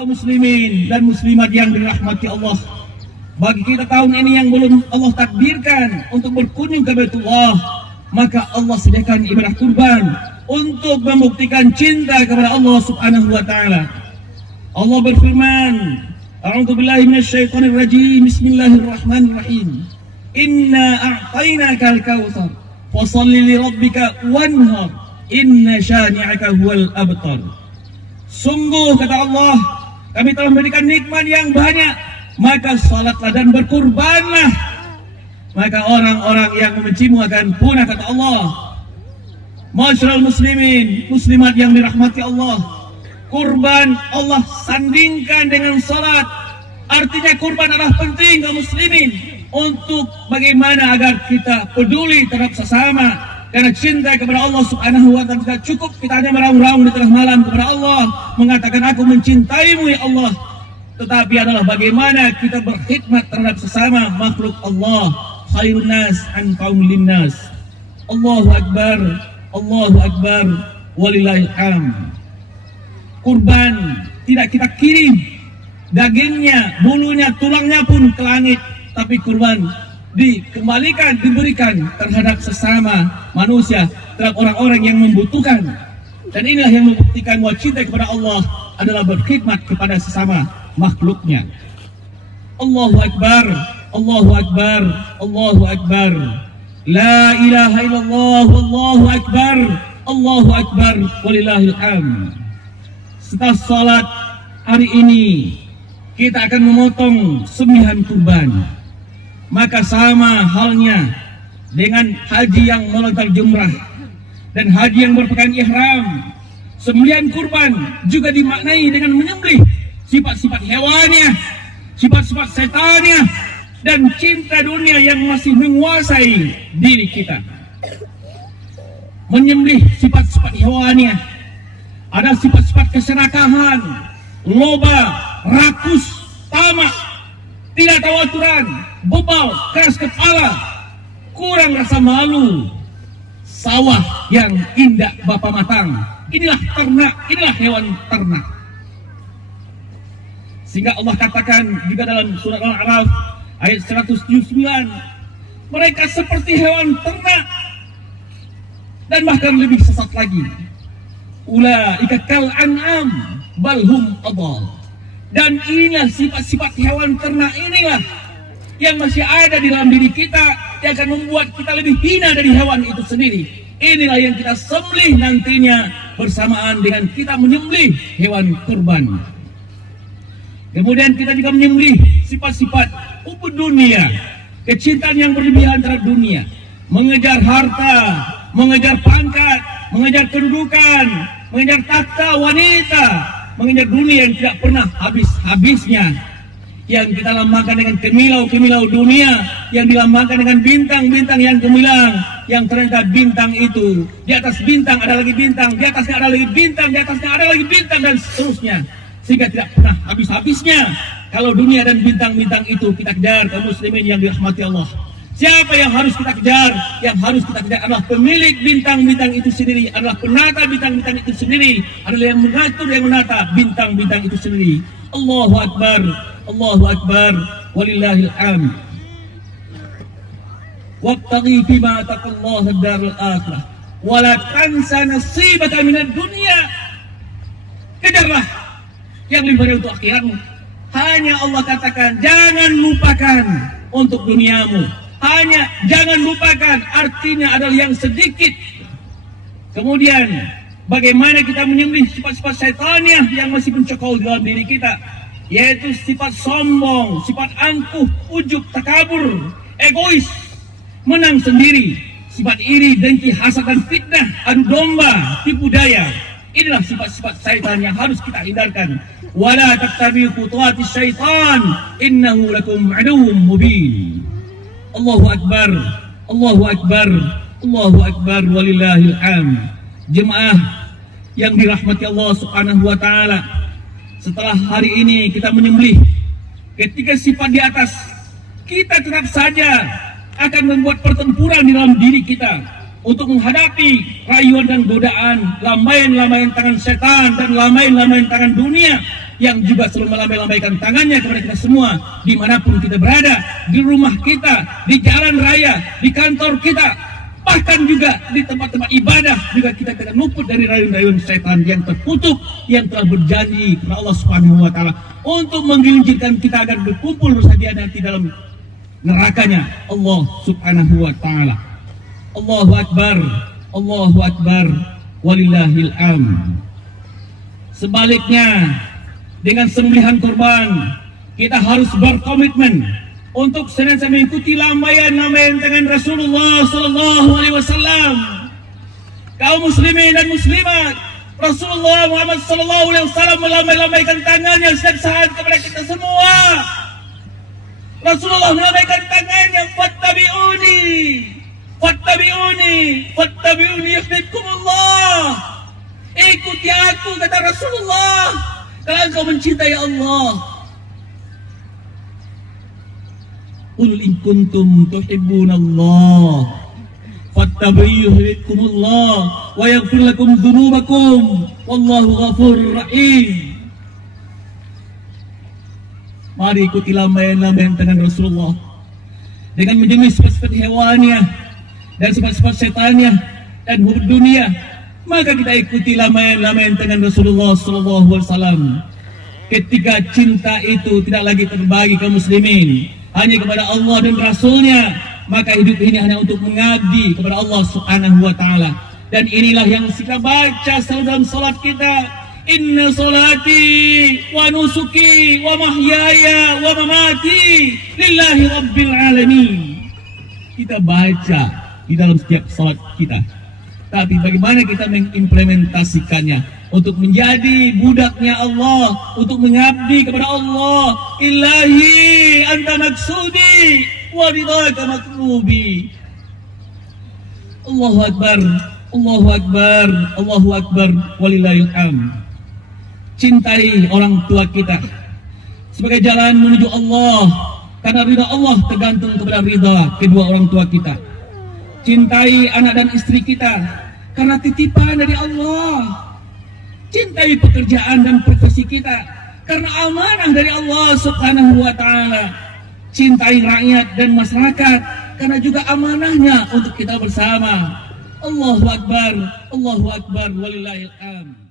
kaum muslimin dan muslimat yang dirahmati Allah, bagi kita tahun ini yang belum Allah takdirkan untuk berkunjung ke Baitullah, maka Allah sediakan ibadah kurban untuk membuktikan cinta kepada Allah Subhanahu wa taala. Allah berfirman, A'udzu billahi minasyaitonir rajim. Bismillahirrahmanirrahim. Inna a'tainakal kautsar fashalli li rabbika wanhar inna syani'aka huwal abtar. Sungguh kata Allah, kami telah memberikan nikmat yang banyak, maka salatlah dan berkurbanlah, maka orang-orang yang membencimu akan punah, kata Allah. Masyarul muslimin, muslimat yang dirahmati Allah, kurban Allah sandingkan dengan salat. Artinya kurban adalah penting kaum muslimin untuk bagaimana agar kita peduli terhadap sesama, karena cinta kepada Allah Subhanahu wa taala tidak cukup kita hanya meraung-raung di tengah malam kepada Allah mengatakan aku mencintaimu ya Allah, tetapi adalah bagaimana kita berkhidmat terhadap sesama makhluk Allah. Khairun nas anfa'uhum linnas. Allahu akbar, Allahu akbar, walillahil hamd. Kurban tidak kita kirim dagingnya, bulunya, tulangnya pun ke langit, tapi kurban dikembalikan, diberikan terhadap sesama manusia, terhadap orang-orang yang membutuhkan. Dan inilah yang membuktikan bahwa cinta kepada Allah adalah berkhidmat kepada sesama makhluknya. Allahu akbar, Allahu akbar, Allahu akbar. La ilaha illallah, Allahu akbar, Allahu akbar, walillahil hamd. Setelah salat hari ini kita akan memotong sembelihan kurban. Maka sama halnya dengan haji yang melontar jumrah dan haji yang berpakaian ihram, sembelihan kurban juga dimaknai dengan menyembelih sifat-sifat hewannya, sifat-sifat setannya, dan cinta dunia yang masih menguasai diri kita. Menyembelih sifat-sifat hewannya, ada sifat-sifat keserakahan, loba, rakus, tamak, tidak tahu aturan, bebal, keras kepala, kurang rasa malu, sawah yang indah bapa matang. Inilah ternak, inilah hewan ternak. Sehingga Allah katakan juga dalam surat Al-A'raf ayat 179, mereka seperti hewan ternak dan bahkan lebih sesat lagi. Ulaika kal an'am bal hum adall. Dan inilah sifat-sifat hewan ternak inilah yang masih ada di dalam diri kita, yang akan membuat kita lebih hina dari hewan itu sendiri. Inilah yang kita sembelih nantinya bersamaan dengan kita menyembelih hewan kurban. Kemudian kita juga menyembelih sifat-sifat ubud dunia, kecintaan yang berlebihan terhadap dunia, mengejar harta, mengejar pangkat, mengejar kedudukan, mengejar takhta wanita, mengejar dunia yang tidak pernah habis-habisnya, yang kita lambangkan dengan kemilau-kemilau dunia, yang dilambangkan dengan bintang-bintang yang gemilang, yang ternyata bintang itu di atas bintang ada lagi bintang, di atasnya ada lagi bintang, di atasnya ada lagi bintang, dan seterusnya, sehingga tidak pernah habis-habisnya. Kalau dunia dan bintang-bintang itu kita kejar, kaum muslimin yang dirahmati Allah, siapa yang harus kita kejar? Yang harus kita kejar adalah pemilik bintang-bintang itu sendiri, adalah penata bintang-bintang itu sendiri, adalah yang mengatur, yang menata bintang-bintang itu sendiri. Allahu akbar, Allahu akbar, walillahil hamd. Wabtaghi fima ataqallahu ad-darul akhirah wa la tansa nasibaka minad dunya. Kejarlah yang lebih baik untuk akhiratmu. Hanya Allah katakan jangan lupakan untuk duniamu. Hanya jangan lupakan, artinya adalah yang sedikit. Kemudian bagaimana kita menyembelih sifat-sifat syaitannya yang masih mencokol dalam diri kita, yaitu sifat sombong, sifat angkuh, ujub, takabur, egois, menang sendiri, sifat iri, dengki, hasad, dan fitnah, adu domba, tipu daya. Inilah sifat-sifat syaitan yang harus kita hindarkan. Wala tattabi'u khutuwatis syaitan innahu lakum aduwwum mubin. Allahu akbar, Allahu akbar, Allahu akbar, walillahil hamd. Jemaah yang dirahmati Allah Subhanahu wa taala, setelah hari ini kita menyembelih ketiga sifat di atas, kita tetap saja akan membuat pertempuran di dalam diri kita untuk menghadapi rayuan dan godaan, lambaian-lambaian tangan setan dan lambaian-lambaian tangan dunia yang juga selalu melambai-lambaikan tangannya kepada kita semua, dimanapun kita berada, di rumah kita, di jalan raya, di kantor kita, bahkan juga di tempat-tempat ibadah juga kita tidak luput dari rayuan-rayuan setan yang terkutuk, yang telah berjanji kepada Allah Subhanahu wa taala untuk menggelincirkan kita agar berkumpul bersedia nanti dalam nerakanya Allah Subhanahu wa taala. Allahu akbar, Allahu akbar, walillahil hamd. Sebaliknya, dengan sembelihan korban, kita harus berkomitmen untuk senantiasa mengikuti lambaian-lambaian tangan Rasulullah Sallallahu Alaihi Wasallam. Kaum muslimin dan muslimat, Rasulullah Muhammad Sallallahu Alaihi Wasallam melambai-lambaikan tangannya setiap saat kepada kita semua. Rasulullah melambaikan tangannya, fattabi'uni, fattabi'uni, fattabi'uni yuhibbukumullah. Ikuti aku, kata Rasulullah, kalau engkau mencintai Allah. Qul in kuntum tuhibbunallah fattabi'uhu yuhibbukumullah wa yaghfir lakum dzunubakum wallahu ghafurur rahim. Mari ikuti lambaian-lambaian tangan Rasulullah dengan menjauhi sifat-sifat hewannya dan sifat-sifat setannya dan hubud dunia. Maka kita ikuti lambaian-lambaian tangan Rasulullah Sallallahu Alaihi Wasallam. Ketika cinta itu tidak lagi terbagi kaum muslimin hanya kepada Allah dan Rasulnya, maka hidup ini hanya untuk mengabdi kepada Allah Subhanahu wa taala. Dan inilah yang kita baca selalu dalam salat kita, inna salati wa nusuki wa mahyaya wa mamati lillahi rabbil alamin. Kita baca di dalam setiap salat kita, tapi bagaimana kita mengimplementasikannya untuk menjadi budaknya Allah, untuk mengabdi kepada Allah. Ilahi anta maksudi wa ridhaka matlubi. Allahu akbar, Allahu akbar, Allahu akbar, walillahil hamd. Cintai orang tua kita sebagai jalan menuju Allah, karena ridha Allah tergantung kepada ridha kedua orang tua kita. Cintai anak dan istri kita karena titipan dari Allah. Cintai pekerjaan dan profesi kita karena amanah dari Allah Subhanahu wa taala. Cintai rakyat dan masyarakat karena juga amanahnya untuk kita bersama. Allahu akbar, Allahu akbar, walillahil hamd.